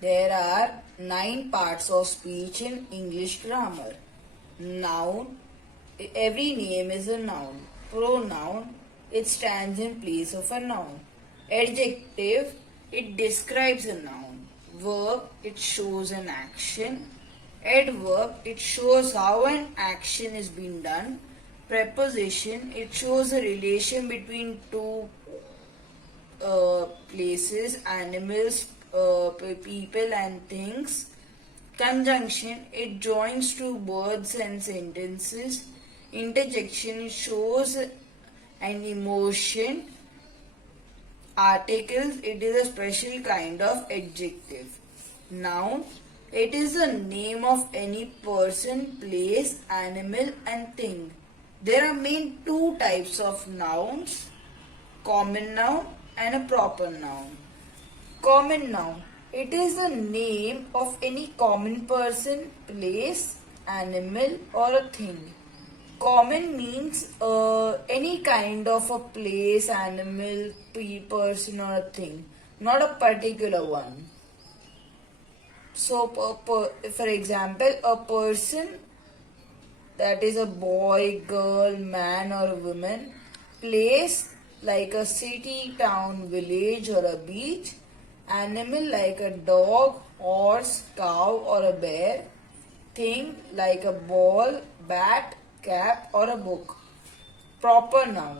There are 9 parts of speech in English grammar. Noun, every name is a noun. Pronoun, it stands in place of a noun. Adjective, it describes a noun. Verb, it shows an action. Adverb, it shows how an action is being done. Preposition, it shows a relation between two places, animals, people, and things. Conjunction, it joins two words and sentences. Interjection, it shows an emotion. Articles, it is a special kind of adjective. Noun, it is the name of any person, place, animal, and thing. There are main two types of nouns, common noun and a proper noun. Common noun, it is the name of any common person, place, animal, or a thing. Common means any kind of a place, animal, person, or a thing, not a particular one. So, for example, a person, that is a boy, girl, man, or a woman. Place, like a city, town, village, or a beach. Animal, like a dog, horse, cow, or a bear. Thing, like a ball, bat, cap, or a book. Proper noun,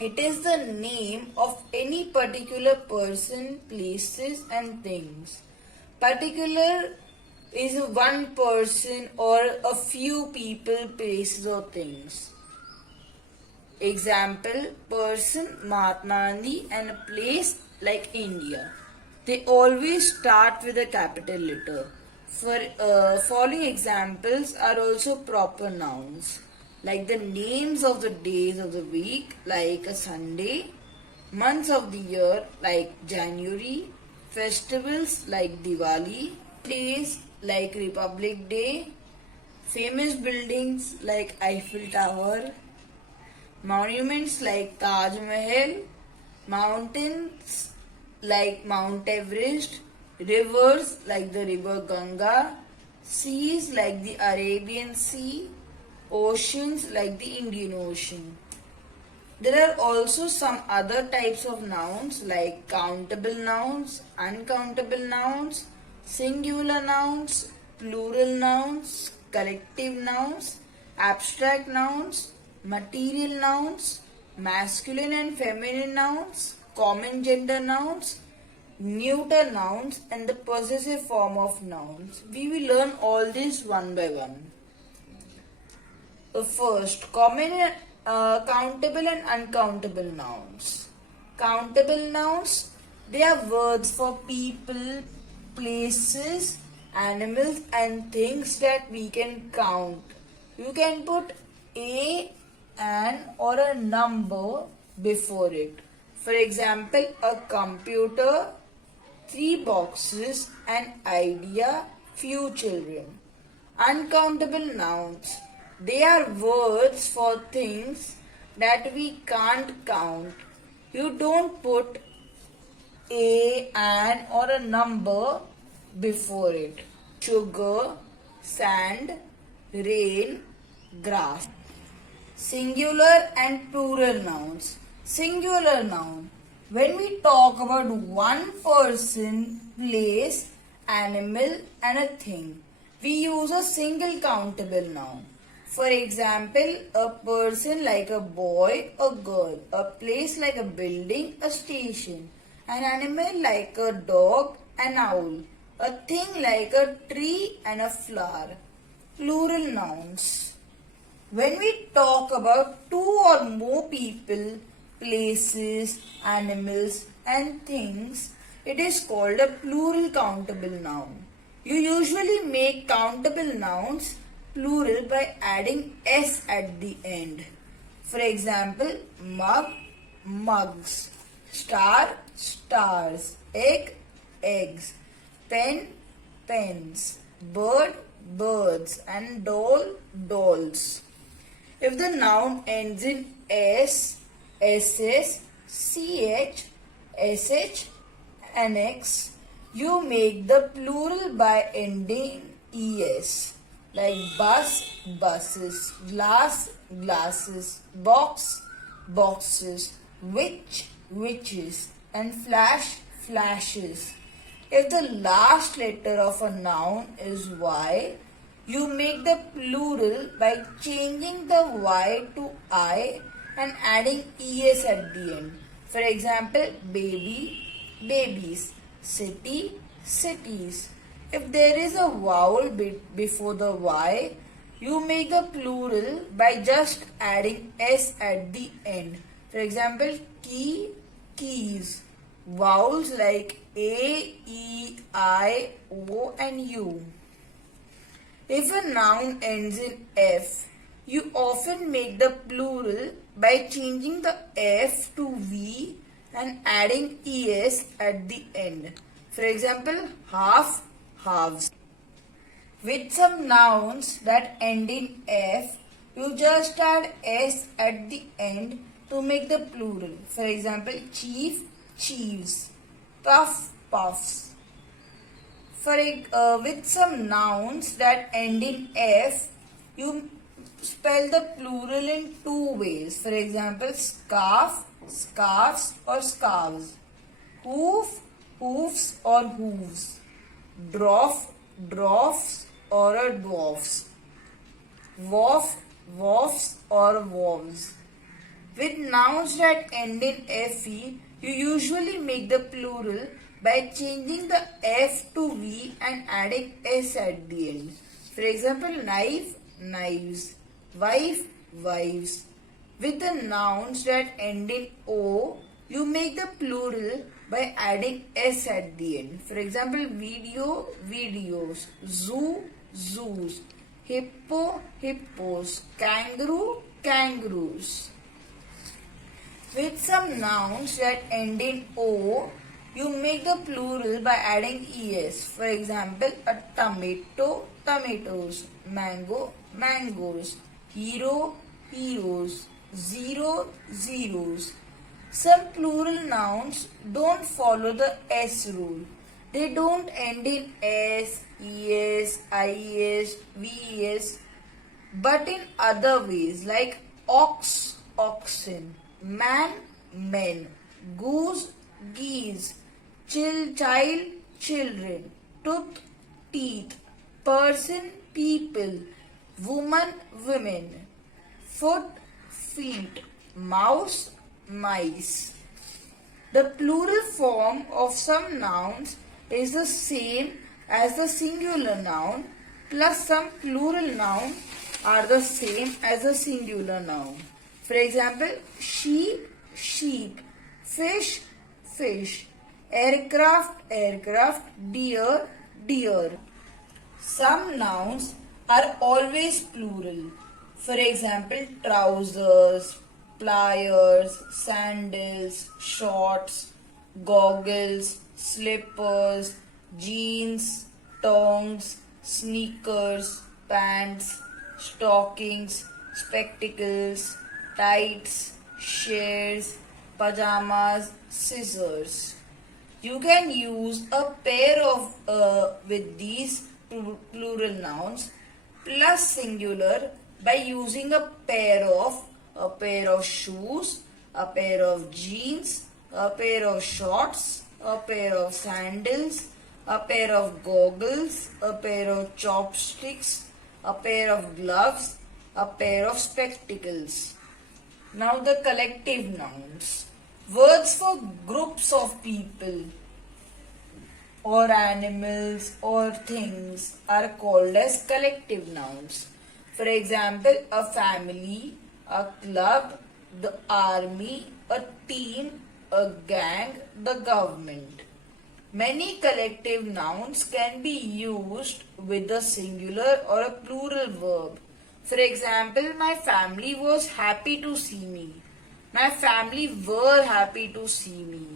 it is the name of any particular person, places, and things. Particular is one person or a few people, places, or things. Example, person Mahatma Gandhi and a place like India. They always start with a capital letter. For following examples are also proper nouns, like the names of the days of the week, like a Sunday, months of the year, like January, festivals like Diwali, days like Republic Day, famous buildings like Eiffel Tower, monuments like Taj Mahal, mountains like Mount Everest, rivers like the river Ganga, seas like the Arabian Sea, oceans like the Indian Ocean. There are also some other types of nouns like countable nouns, uncountable nouns, singular nouns, plural nouns, collective nouns, abstract nouns, material nouns, masculine and feminine nouns, common gender nouns, neuter nouns, and the possessive form of nouns. We will learn all this one by one. First, common, countable and uncountable nouns. Countable nouns, they are words for people, places, animals, and things that we can count. You can put a, an, or a number before it. For example, a computer, 3 boxes, an idea, few children. Uncountable nouns, they are words for things that we can't count. You don't put a, an, or a number before it. Sugar, sand, rain, grass. Singular and plural nouns. Singular noun, when we talk about one person, place, animal, and a thing, we use a single countable noun. For example, a person like a boy, a girl, a place like a building, a station, an animal like a dog, an owl, a thing like a tree and a flower. Plural nouns, when we talk about 2 or more people, places, animals, and things, it is called a plural countable noun. You usually make countable nouns plural by adding s at the end. For example, mug, mugs, star, stars, egg, eggs, pen, pens, bird, birds, and doll, dolls. If the noun ends in s, ss, ch, sh, and x, You make the plural by ending es, like bus, buses, glass, glasses, box, boxes, witch, witches, and flash, flashes. If the last letter of a noun is Y, you make the plural by changing the Y to I and adding es at the end. For example, baby, babies, city, cities. If there is a vowel before the Y, you make the plural by just adding s at the end. For example, key, keys. Vowels like A, E, I, O and U. If a noun ends in F, you often make the plural by changing the F to V and adding es at the end. For example, half, halves. With some nouns that end in F, you just add s at the end to make the plural. For example, chief, chiefs, puff, puffs. With some nouns that end in F, you spell the plural in two ways. For example, scarf, scarves or scarves. Hoof, hoofs or hooves. Dwarf, dwarfs or dwarfs. Wharf, wharfs or wharves. With nouns that end in fe, you usually make the plural by changing the f to v and adding s at the end. For example, knife, knives, wife, wives. With the nouns that end in o, you make the plural by adding s at the end. For example, video, videos, zoo, zoos, hippo, hippos, kangaroo, kangaroos. With some nouns that end in o, you make the plural by adding es. For example, a tomato, tomatoes, mango, mangoes, hero, heroes, zero, zeros. Some plural nouns don't follow the s rule. They don't end in s, es, ies, ves, but in other ways like ox, oxen, man, men, goose, geese, child, children, tooth, teeth, person, people, woman, women, foot, feet, mouse, mice. The plural form of some nouns is the same as the singular noun, plus some plural nouns are the same as the singular noun. For example, sheep, sheep, fish, fish, aircraft, aircraft, deer, deer. Some nouns are always plural. For example, trousers, pliers, sandals, shorts, goggles, slippers, jeans, tongs, sneakers, pants, stockings, spectacles, tights, shears, pajamas, scissors. You can use a pair of with these plural nouns plus singular by using a pair of shoes, a pair of jeans, a pair of shorts, a pair of sandals, a pair of goggles, a pair of chopsticks, a pair of gloves, a pair of spectacles. Now the collective nouns. Words for groups of people or animals or things are called as collective nouns. For example, a family, a club, the army, a team, a gang, the government. Many collective nouns can be used with a singular or a plural verb. For example, my family was happy to see me. My family were happy to see me.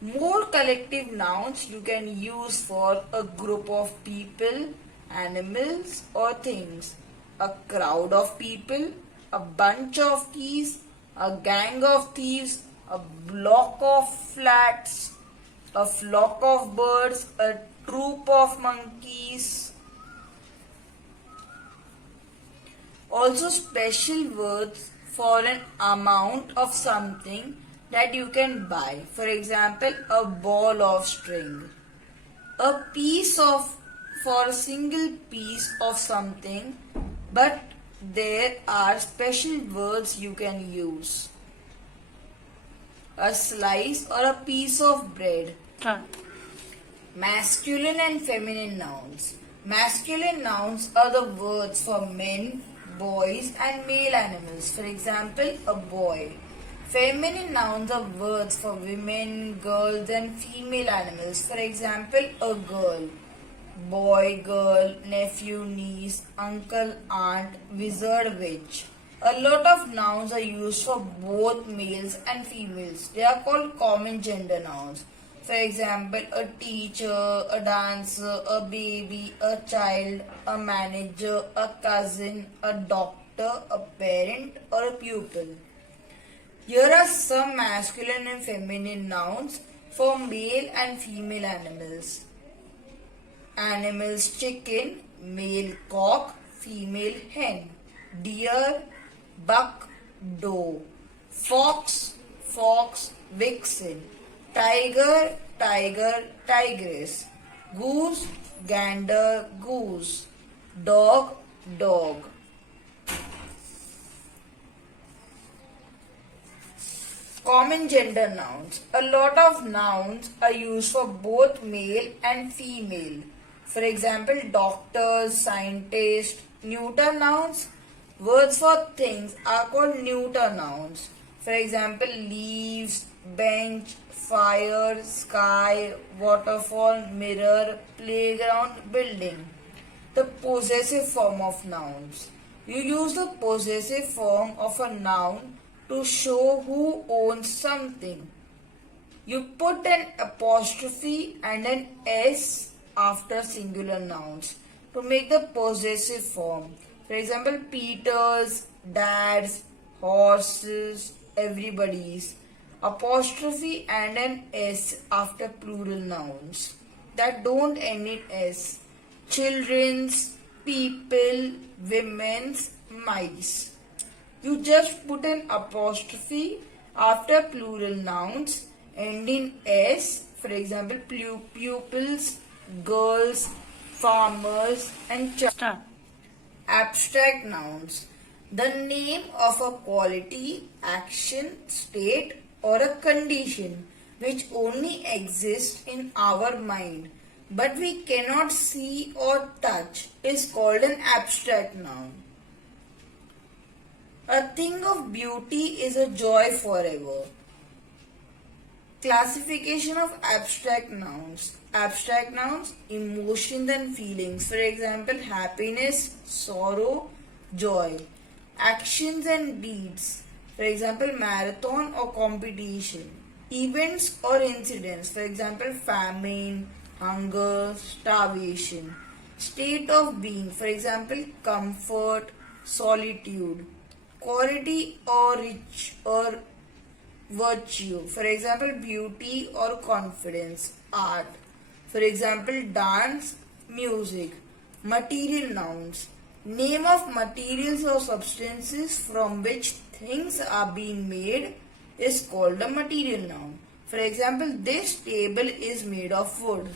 More collective nouns you can use for a group of people, animals or things. A crowd of people, a bunch of keys, a gang of thieves, a block of flats. a flock of birds, a troop of monkeys. Also special words for an amount of something that you can buy. For example, a ball of string. A piece of for a single piece of something, but there are special words you can use. A slice or a piece of bread. Masculine and feminine nouns. Masculine nouns are the words for men, boys and male animals. For example, a boy. Feminine nouns are words for women, girls and female animals. For example, a girl. Boy, girl, nephew, niece, uncle, aunt, wizard, witch. A lot of nouns are used for both males and females. They are called common gender nouns. For example, a teacher, a dancer, a baby, a child, a manager, a cousin, a doctor, a parent, or a pupil. Here are some masculine and feminine nouns for male and female animals. Animals: chicken, male cock, female hen. Deer, buck, doe. Fox, fox, vixen. Tiger, tiger, tigress. Goose, gander, goose. Dog, dog. Common gender nouns. A lot of nouns are used for both male and female. For example, doctors, scientists. Neuter nouns. Words for things are called neuter nouns. For example, leaves, bench, fire, sky, waterfall, mirror, playground, building. The possessive form of nouns. You use the possessive form of a noun to show who owns something. You put an apostrophe and an S after singular nouns to make the possessive form. For example, Peter's, Dad's, horses, everybody's. Apostrophe and an S after plural nouns that don't end in S. Children's, people, women's, mice. You just put an apostrophe after plural nouns end in S. For example, pupils, girls, farmers and children. Abstract nouns. The name of a quality, action, state or a condition which only exists in our mind but we cannot see or touch is called an abstract noun. A thing of beauty is a joy forever. Classification of abstract nouns. Abstract nouns, emotions and feelings. For example, happiness, sorrow, joy. Actions and deeds. For example, marathon or competition. Events or incidents. For example, famine, hunger, starvation. State of being. For example, comfort, solitude. Quality or rich or virtue. For example, beauty or confidence. Art. For example, dance, music. Material nouns. Name of materials or substances from which things are being made is called a material noun. For example, this table is made of wood.